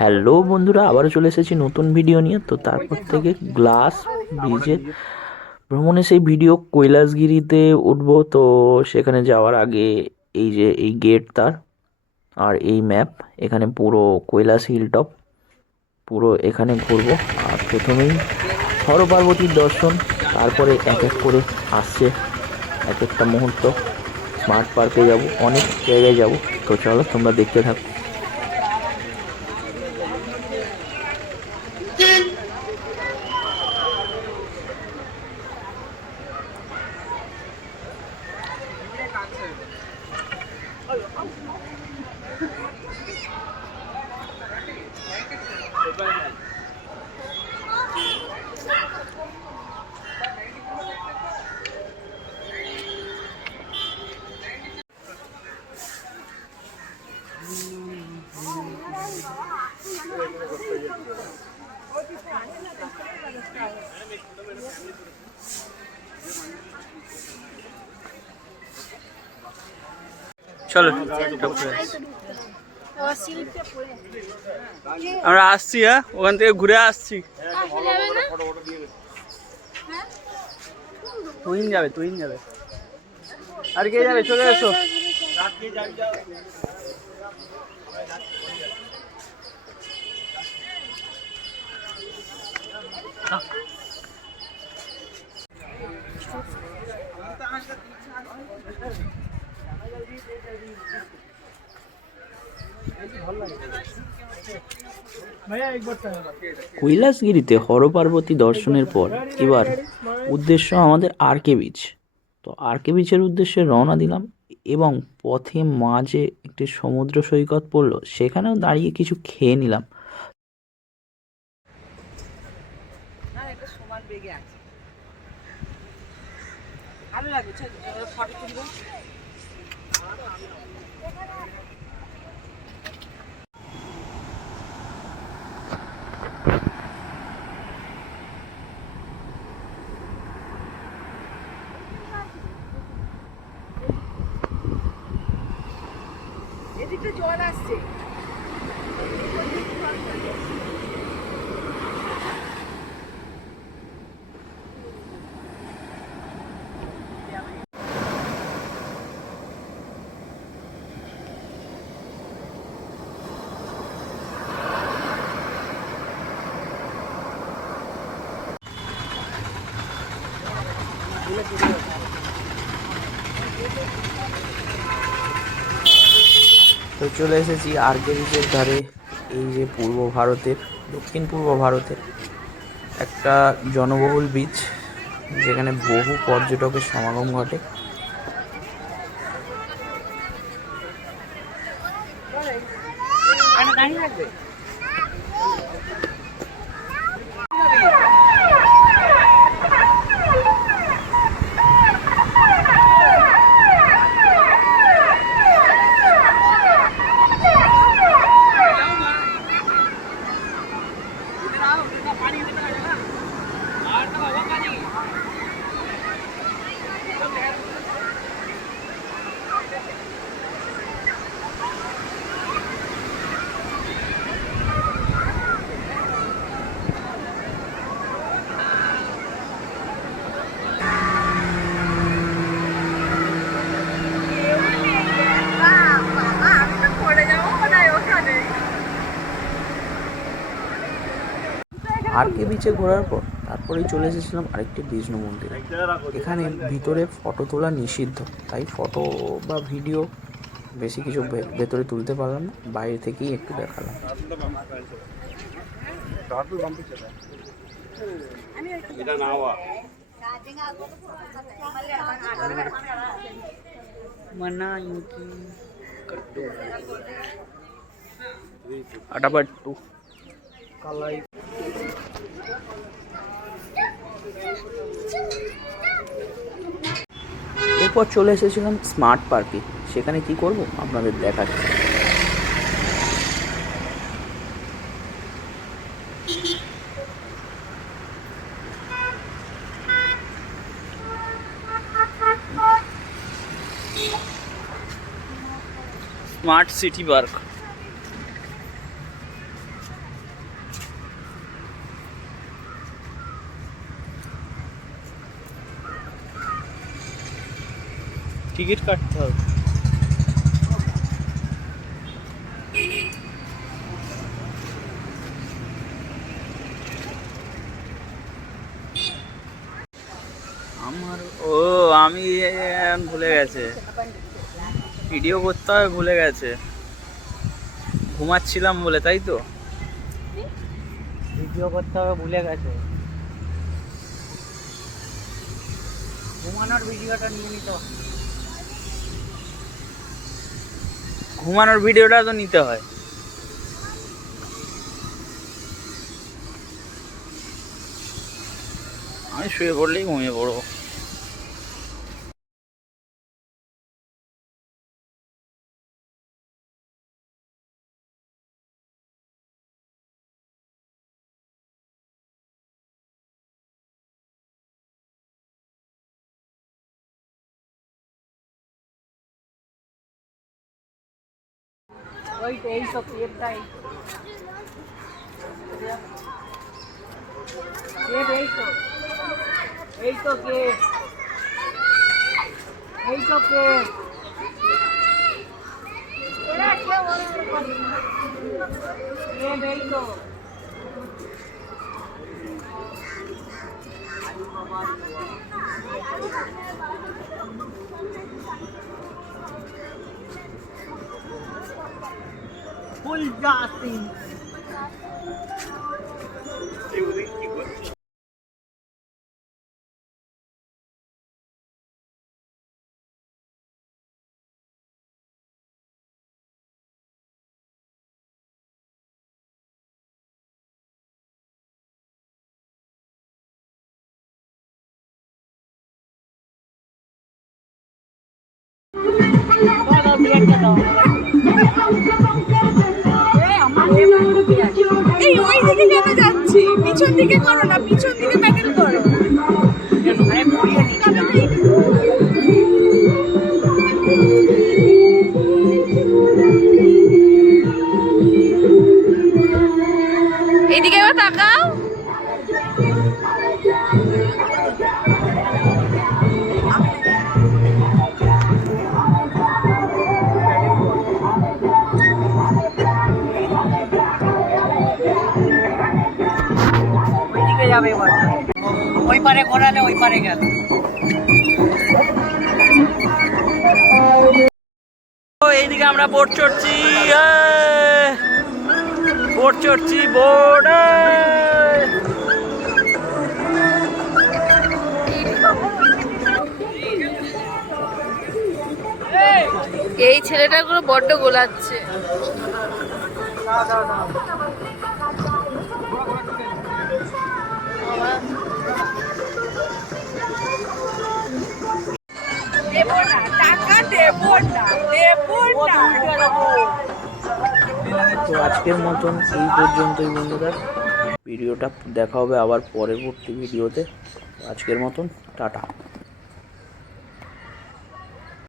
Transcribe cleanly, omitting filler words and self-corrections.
Hello বন্ধুরা, আবারও চলে এসেছি নতুন ভিডিও নিয়ে। তো তারপর থেকে গ্লাস ব্রিজে ভ্রমণে সেই ভিডিও কৈলাসগিরিতে উঠবো। তো সেখানে যাওয়ার আগে এই যে এই গেট তার আর এই ম্যাপ, এখানে পুরো কৈলাস হিলটপ পুরো এখানে ঘুরবো। আর প্রথমেই হর পার্বতীর দর্শন, তারপরে এক এক করে আসছে এক একটা মুহূর্ত। স্মার্ট পার্কে যাব, অনেক জায়গায় যাব। তো চলো তোমরা দেখতে থাকো। চলো আমরা আসছি, হ্যাঁ ওখান থেকে ঘুরে আসছি। তুহিন যাবে আর কে যাবে? চলে এসো। কৈলাসগিরিতে হরপার্বতী দর্শনের পর এবার উদ্দেশ্য আমাদের আরকে বিচ। তো আরকে বিচের উদ্দেশ্যে রওনা দিলাম এবং পথে মাঝে একটি সমুদ্র সৈকত পড়লো, সেখানেও দাঁড়িয়ে কিছু খেয়ে নিলাম। এদিকে জল আসছে। তো চলে এসেছি আরকে বিচের ধারে। এই যে দক্ষিণ পূর্ব ভারতের একটা জনবহুল বিচ, যেখানে বহু পর্যটকের সমাগম ঘটে। আরকে বিচে ঘোরার পর তারপরেই চলে এসেছিলাম আরেকটি বিষ্ণু মন্দিরে। এখানে ভিতরে ফটো তোলা নিষিদ্ধ, তাই ফটো বা ভিডিও বেশি কিছু ভেতরে তুলতে পারলাম না, বাইরে থেকেই একটু দেখালাম। আটাপাট্টু কালাই। এরপর চলে এসেছিলাম স্মার্ট পার্কে। সেখানে কি করব আপনাদের দেখাচ্ছি। Smart city park. টিকিট কাটতে হবে। আমার আমি ভুলে গেছে, ভিডিও করতে হবে ভুলে গেছে, ঘুমাচ্ছিলাম বলে, তাই তো? ভিডিও করতে হবে ভুলে গেছে, ঘুমানোর ভিডিওটা নিয়ে নিতে হবে। ঘুমানোর ভিডিওটা তো নিতে হয়। আমি শুয়ে পড়লেই ঘুমিয়ে পড়বো। ওই তো এই তো কেপটাই কেপ, এই তো কেপ, এই তো কেপ। কেপ এই তো। ফুল জাতি। এই ওই দিকে কেন যাচ্ছি? পিছন দিকে করো না, পিছন দিকে প্যাকেট করো। এইদিকে এবার তাকাও। ওইদিকে যাবে এবার, ওই পারে ঘোরালে ওই পারে গেল। এইদিকে আমরা বোট চড়ছি, বোট চড়ছি, বোট। এই ছেলেটা গুলো বড্ড গোলাচ্ছে। দেবো না, টাকা দেবো না, দেবো না। তো আজকের মতন এই পর্যন্তই বন্ধুরা, ভিডিওটা দেখা হবে আবার পরবর্তী ভিডিওতে। আজকের মতন টাটা।